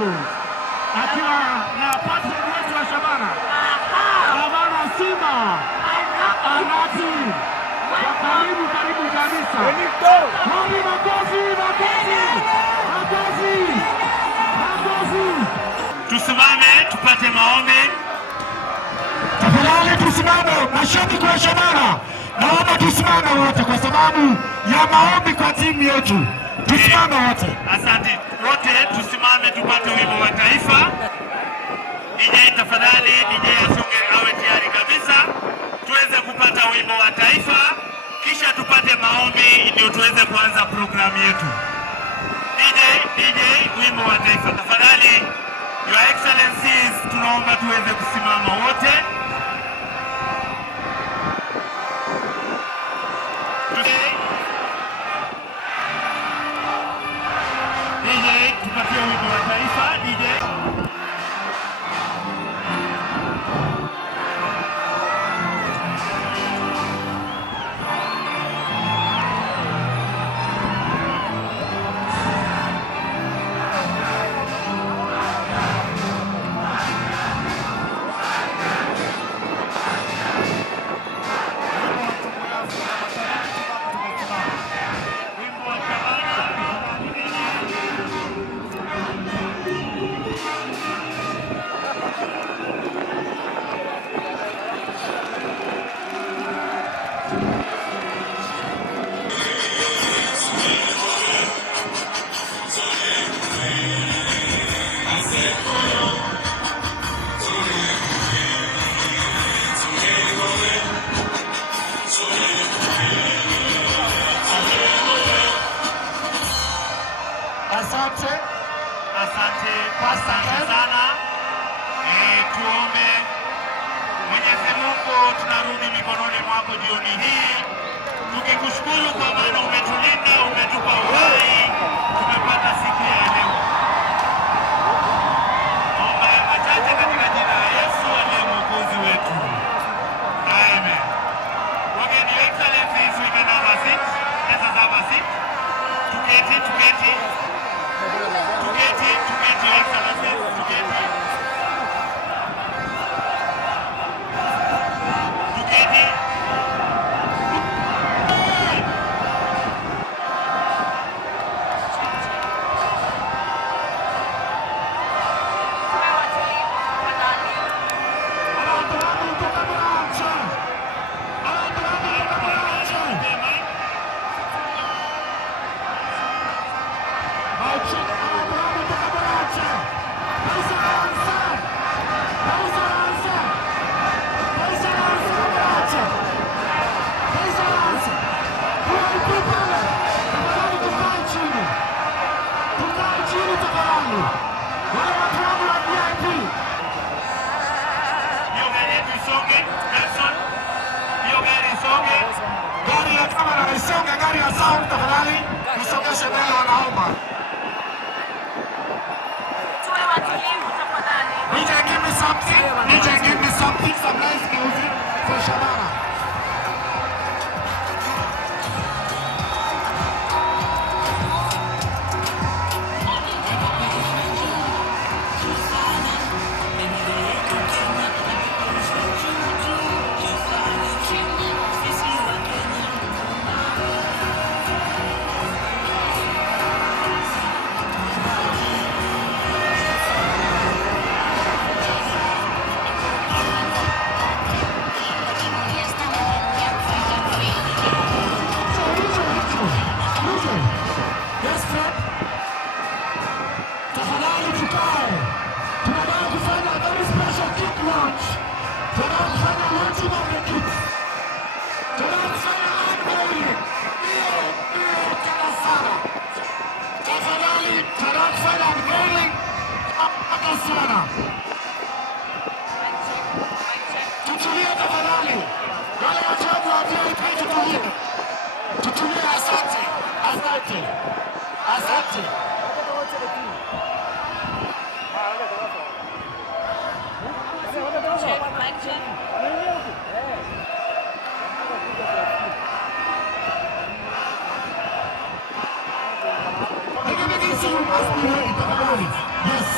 Rebels akiwa na patron wetu wa Shabana Simba Arati. Karibu kabisa. Makofi. Tusimame tupate maombi. Tafadhali tusimame, mashabiki wa Shabana. Naomba tusimame wote kwa sababu ya maombi kwa timu yetu. Tusimame wote. Asante. Wote tusimame tupate wimbo wa taifa. DJ tafadhali, DJ asonge awe tayari kabisa. Tuweze kupata wimbo wa taifa, kisha tupate maombi ndio tuweze kuanza programu yetu. DJ wimbo wa taifa tafadhali. Your Excellencies, tunaomba tuweze kusimama wote. DJ tupatie wimbo wa taifa. DJ Asante sana. Tuombe. Mwenyezi Mungu, tunarudi mikononi mwako jioni hii, tukikushukuru kwa maana umetulinda, umetupa uhai, tumepata siku ya leo. Omba ya machache katika jina la Yesu aliye Mwokozi wetu. Amen. Wageni wa Excellencies, we can have a seat. Let us have a seat. Tuketi. Gari ya sound tafadhali, msongeshe mbele wanaomba. Tuwe watulivu tafadhali. DJ give me something, some nice music for Shabana. Tutulie tafadhali. Wale wachaji wa VIP tutulie. Tutulie, asante. Everybody must be ready, tafadhali. Yes.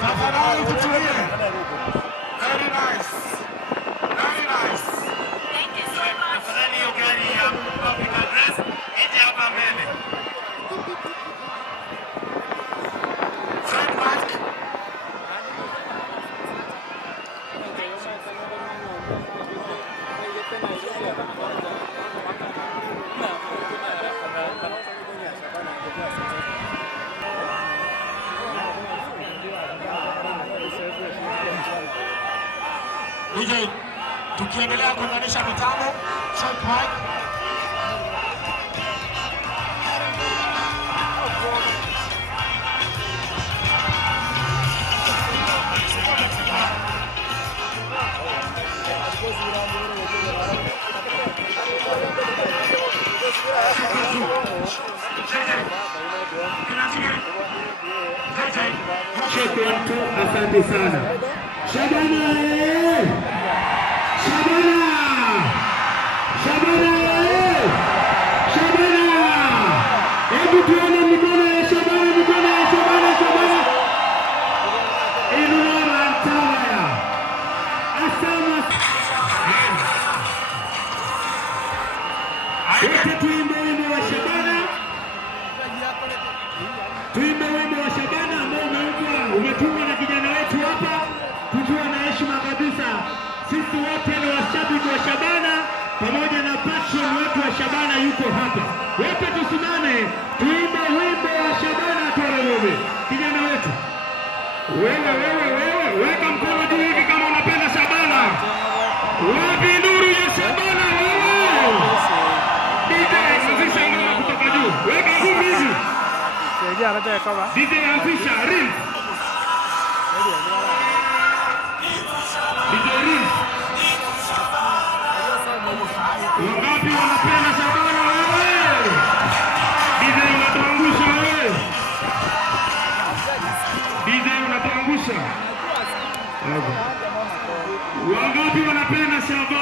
Tafadhali tutulie. Very nice. Very nice. Tafadhali hiyo gari ya public address ije hapa mbele. Fred Mark. DJ, tukiendelea kuunganisha mitambo, check mic. Asante sana. Shabana! Shabana! Shabana! Shabana! Hebu tuone mikono ya Shabana, mikono ya Shabana, Shabana. Inua mtawaya. Asama. Wote tuimbe wimbo wa Shabana. Tuimbe wimbo wa Shabana ambao umetungwa na kijana wetu hapa, tukiwa na heshima kabisa. Sisi wote ni washabiki wa Shabana pamoja na patron wetu wa Shabana yuko hapa. Wote tusimame tuimbe wimbo wa Shabana Tororome. Kijana wetu. Wewe weka mkono juu hivi kama unapenda Shabana. Wapi nuru ya Shabana wewe? DJ anzisha ngoma kutoka juu. Weka ngumi hivi. DJ anzisha ring. DJ ring. Wangapi wanapenda Shabana wewe? DJ unatuangusha wewe. DJ unatuangusha. Wangapi wanapenda Shabana?